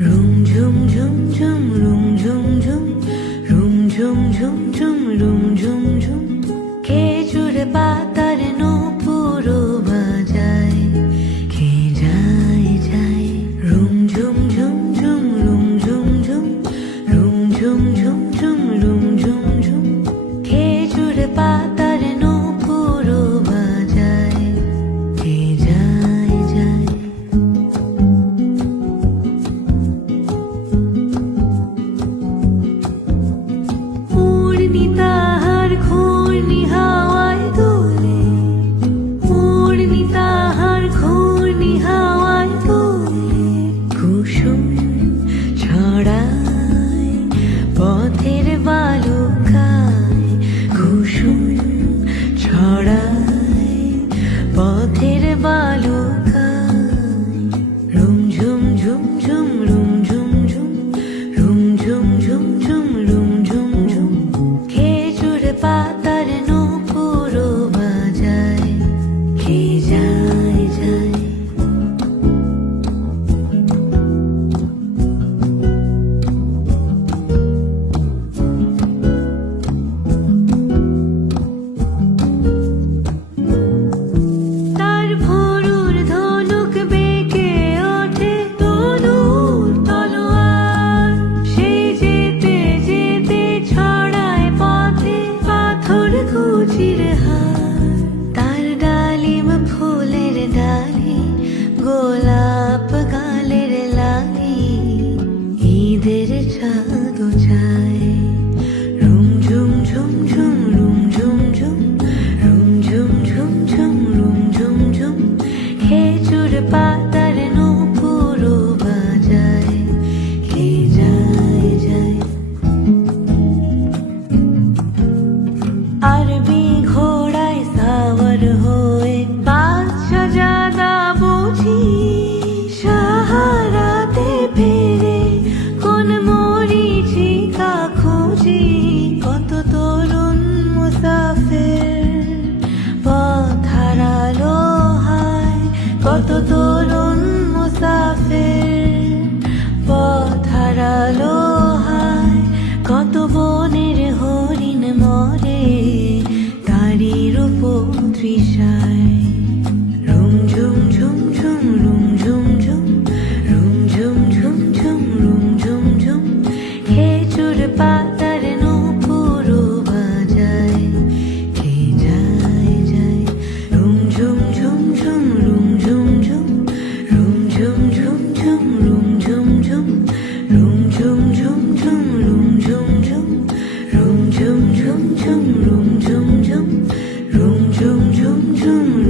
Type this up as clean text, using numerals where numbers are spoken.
room ঝুম ঝুম ঝুম room ঝুম ঝুম room ঝুম ঝুম ঝুম room ঝুম ঝুম খেজুর পাতার নূপুরও বাজায় কে যায় যায় রুম ঝুম ঝুম ঝুম রুম ঝুম ঝুম রুম ঝুম ঝুম ঝুম রুম ঝুম ঝুম খেজুর পাতার নূপুরও বাজায় কে যায় যায় তাহার ঘূর্ণি হাওয়ায় দোলে উড়নি তাহার ঘূর্ণি হাওয়ায় দোলে কুসুম ছড়ায় পথের বালুকায় কুসুম ছড়ায় পথের বালুকায় রুম ঝুম ঝুম ঝুম রুম ঝুম ঝুম রুম ঝুম ঝুম ঝুম রুম ঝুম ঝুম খেজুর পাতার নূপুরও বাজায় কে যায় যায় তার ভোরুর ধনুক বেঁকে ওঠে তনুর তলোয়ার সেই যেতে যেতে ছড়ায় পথে পাথর কুচির হার তার ডালিম ফুলের ডালি গোলাপ গালের লালি ঈদের চাঁদ চায় রুম ঝুম ঝুম ঝুম রুম ঝুম ঝুম রুম ঝুম ঝুম ঝুম রুম ঝুম ঝুম খেজুর পাতার নূপুরও বাজায় কে যায় যায় আরবি ঘোড়ায় সাওয়ার হয়ে বাদশা জাদা বুঝি সাহারাতে ফেরে কোন মরীচিকা খুঁজি কত তরুণ মুসাফির পথ হারালো হায় কত তরুণ মুসাফির পথ হারালো হায় কত বনের হরিণ মরে তারি রূপ তৃষায় রুম ঝুম ঝুম ঝুম রুম ঝুম ঝুম রুম ঝুম ঝুম ঝুম রুম ঝুম ঝুম খেজুর পাতার নূপুরও বাজায় কে যায় যায় রুম ঝুম ঝুম ঝুম রুম ঝুম ঝুম রুম ঝুম ঝুম ঝুম রুম ঝুম ঝুম রুম ঝুম ঝুম ঝুম রুম ঝুম ঝুম রুম ঝুম ঝুম ঝুম রুম ঝুম ঝুম রুম ঝুম ঝুম ঝুম